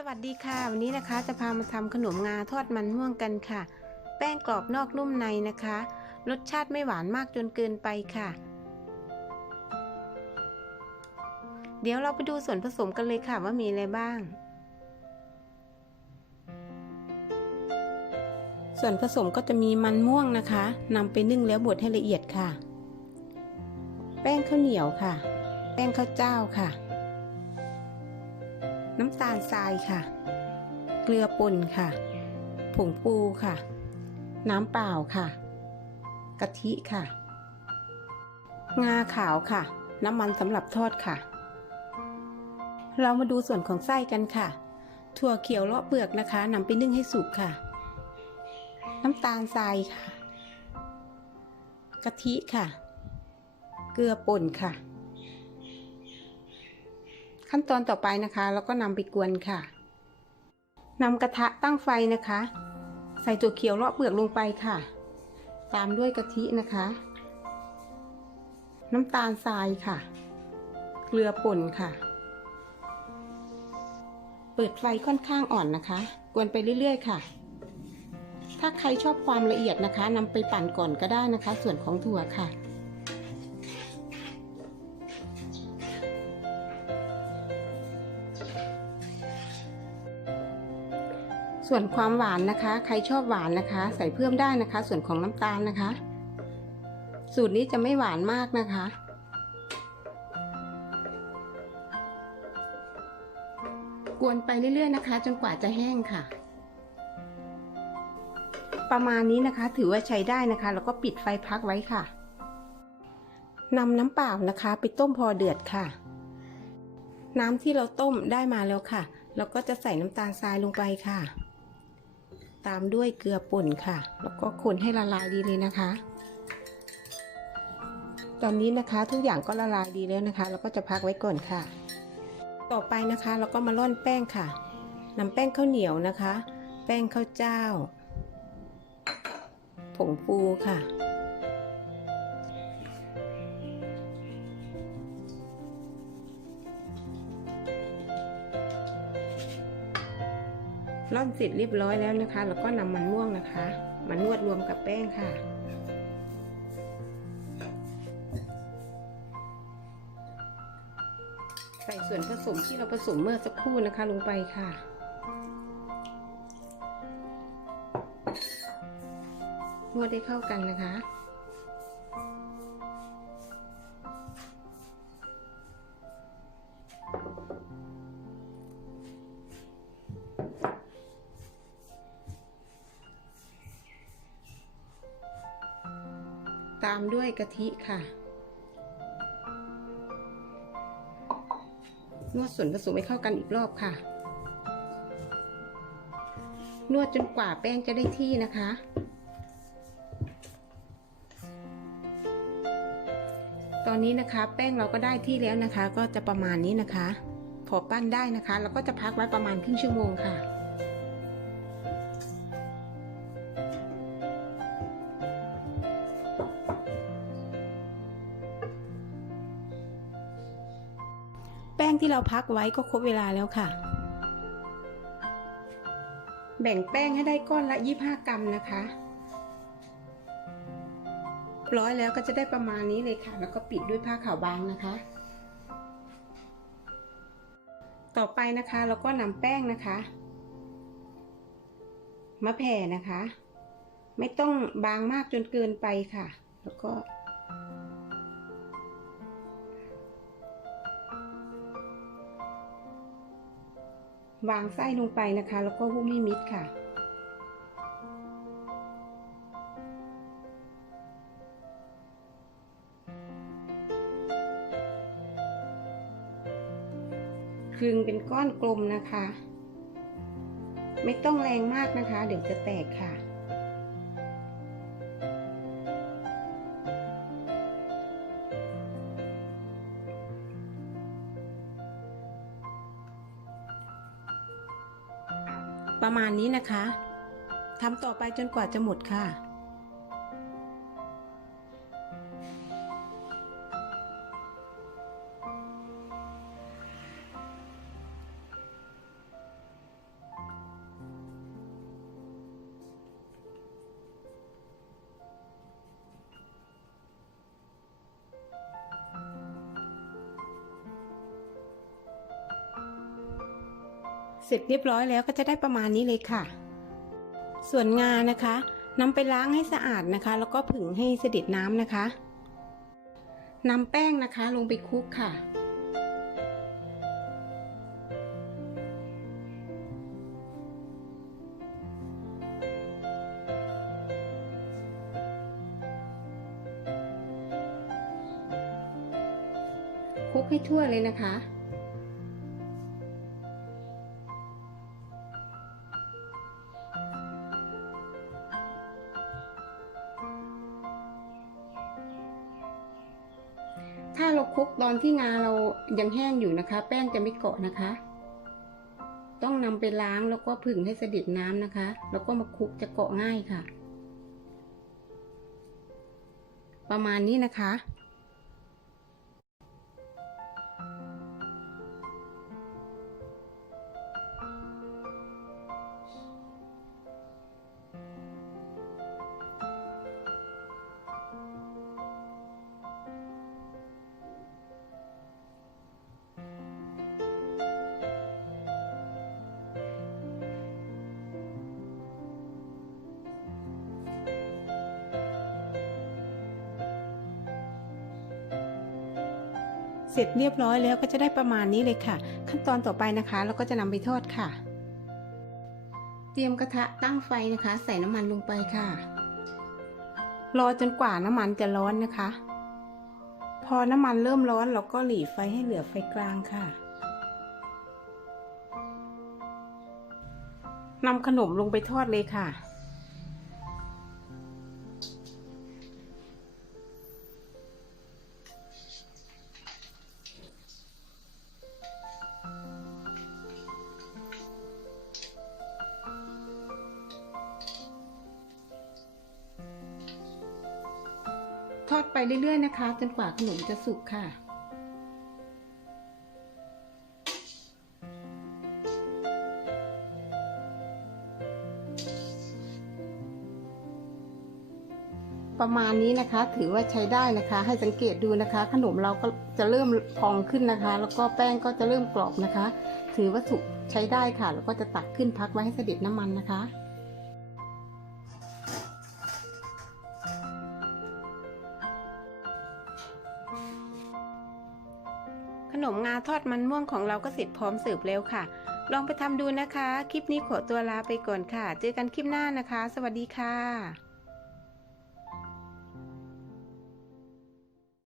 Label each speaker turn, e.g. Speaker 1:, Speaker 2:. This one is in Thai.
Speaker 1: สวัสดีค่ะ วันนี้นะคะจะพามาทำขนมงาทอดมันม่วงกันค่ะ แป้งกรอบนอกนุ่มในนะคะ รสชาติไม่หวานมากจนเกินไปค่ะ เดี๋ยวเราไปดูส่วนผสมกันเลยค่ะว่ามีอะไรบ้าง ส่วนผสมก็จะมีมันม่วงนะคะนำไปนึ่งแล้วบดให้ละเอียดค่ะ แป้งข้าวเหนียวค่ะ แป้งข้าวเจ้าค่ะ น้ำตาลทรายค่ะ เกลือป่นค่ะ ผงปูค่ะ น้ำเปล่าค่ะ กะทิค่ะ งาขาวค่ะ น้ำมันสำหรับทอดค่ะ เรามาดูส่วนของไส้กันค่ะ ถั่วเขียวเลาะเปลือกนะคะนำไปนึ่งให้สุกค่ะ น้ำตาลทรายค่ะ กะทิค่ะ เกลือป่นค่ะ ขั้นตอนต่อไปนะคะเราก็นำไปกวนค่ะนำกระทะตั้งไฟนะคะ ใส่ถั่วเขียวเลาะเปลือกลงไปค่ะ ตามด้วยกะทินะคะ น้ำตาลทรายค่ะ เกลือป่นค่ะ เปิดไฟค่อนข้างอ่อนนะคะ กวนไปเรื่อยๆค่ะ ถ้าใครชอบความละเอียดนะคะนำไปปั่นก่อนก็ได้นะคะ ส่วนของถั่วค่ะ ส่วนความหวานนะคะ ใครชอบหวานนะคะ ใส่เพิ่มได้นะคะ ส่วนของน้ำตาลนะคะ สูตรนี้จะไม่หวานมากนะคะ กวนไปเรื่อยๆนะคะ จนกว่าจะแห้งค่ะ ประมาณนี้นะคะ ถือว่าใช้ได้นะคะ แล้วก็ปิดไฟพักไว้ค่ะนำน้ำเปล่านะคะ ไปต้มพอเดือดค่ะ น้ำที่เราต้มได้มาแล้วค่ะ เราก็จะใส่น้ำตาลทรายลงไปค่ะ ตามด้วยเกลือป่นค่ะ แล้วก็คนให้ละลายดีเลยนะคะ ตอนนี้นะคะทุกอย่างก็ละลายดีแล้วนะคะเราก็จะพักไว้ก่อนค่ะ ต่อไปนะคะเราก็มาร่อนแป้งค่ะนำแป้งข้าวเหนียวนะคะ แป้งข้าวเจ้า ผงฟูค่ะ ร่อนเสร็จเรียบร้อยแล้วนะคะ แล้วก็นำมันม่วงนะคะ มานวดรวมกับแป้งค่ะ ใส่ส่วนผสมที่เราผสมเมื่อสักครู่นะคะลงไปค่ะนวดให้เข้ากันนะคะ ตามด้วยกะทิค่ะ นวดส่วนผสมให้เข้ากันอีกรอบค่ะ นวดจนกว่าแป้งจะได้ที่นะคะ ตอนนี้นะคะแป้งเราก็ได้ที่แล้วนะคะ ก็จะประมาณนี้นะคะ พอปั้นได้นะคะ เราก็จะพักไว้ประมาณครึ่งชั่วโมงค่ะ ที่เราพักไว้ก็ครบเวลาแล้วค่ะ แบ่งแป้งให้ได้ก้อนละ 25 กรัมนะคะร้อยแล้วก็จะได้ประมาณนี้เลยค่ะ แล้วก็ปิดด้วยผ้าขาวบางนะคะ ต่อไปนะคะเราก็นำแป้งนะคะ มาแผ่นะคะ ไม่ต้องบางมากจนเกินไปค่ะ แล้วก็ วางไส้ลงไปนะคะ แล้วก็หุ้มให้มิดค่ะ คลึงเป็นก้อนกลมนะคะ ไม่ต้องแรงมากนะคะ เดี๋ยวจะแตกค่ะ ประมาณนี้นะคะทำต่อไปจนกว่าจะหมดค่ะ เสร็จเรียบร้อยแล้วก็จะได้ประมาณนี้เลยค่ะ ส่วนงานะคะนำไปล้างให้สะอาดนะคะ แล้วก็ผึ่งให้เสด็จน้ำนะคะนำแป้งนะคะลงไปคลุกค่ะ คลุกให้ทั่วเลยนะคะ ถ้าเราคลุกตอนที่งาเรายังแห้งอยู่นะคะ แป้งจะไม่เกาะนะคะ ต้องนำไปล้างแล้วก็ผึ่งให้เสด็จน้ำนะคะ แล้วก็มาคลุกจะเกาะง่ายค่ะ ประมาณนี้นะคะ ร็จเรียบร้อยแล้วก็จะได้ประมาณนี้เลยค่ะ ขั้นตอนต่อไปนะคะเราก็จะนำไปทอดค่ะ เตรียมกระทะตั้งไฟนะคะ ใส่น้ำมันลงไปค่ะ รอจนกว่าน้ำมันจะร้อนนะคะ พอน้ำมันเริ่มร้อนเราก็หลีไฟให้เหลือไฟกลางค่ะนำขนมลงไปทอดเลยค่ะ ไปเรื่อยๆนะคะ จนกว่าขนมจะสุกค่ะประมาณนี้นะคะ ถือว่าใช้ได้นะคะ ให้สังเกตดูนะคะ ขนมเราก็จะเริ่มพองขึ้นนะคะ แล้วก็แป้งก็จะเริ่มกรอบนะคะ ถือว่าสุกใช้ได้ค่ะ แล้วก็จะตักขึ้นพักไว้ให้เสด็จน้ำมันนะคะ ขนมงาทอดมันม่วงของเราก็เสร็จพร้อมเสิร์ฟแล้วค่ะ ลองไปทำดูนะคะ คลิปนี้ขอตัวลาไปก่อนค่ะ เจอกันคลิปหน้านะคะ สวัสดีค่ะ